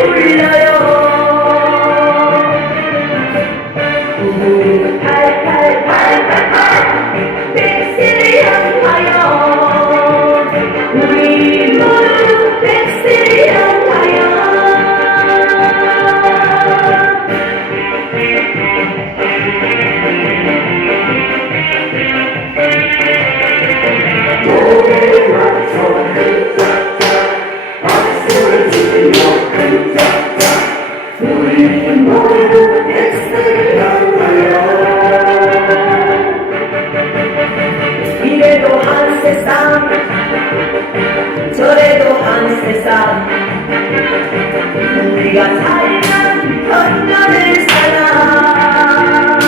울려요. 저래도 한 세상 우리가 살면 건너는 사람.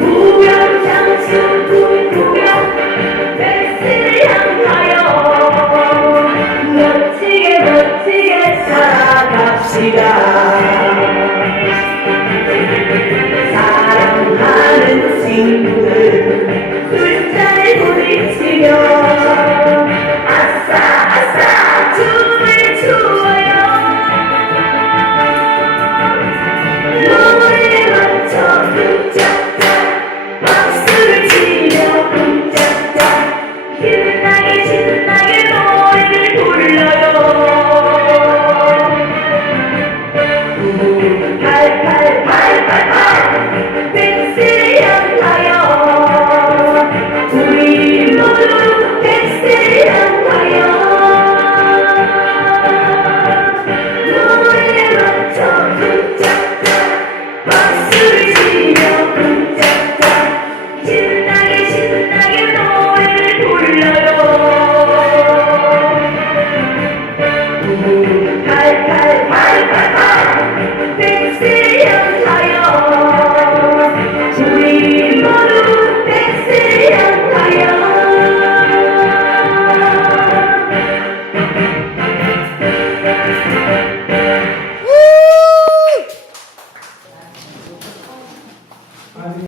무명장수 불구명 백신을 향하여 멋지게 멋지게 살아갑시다. 사랑하는 친구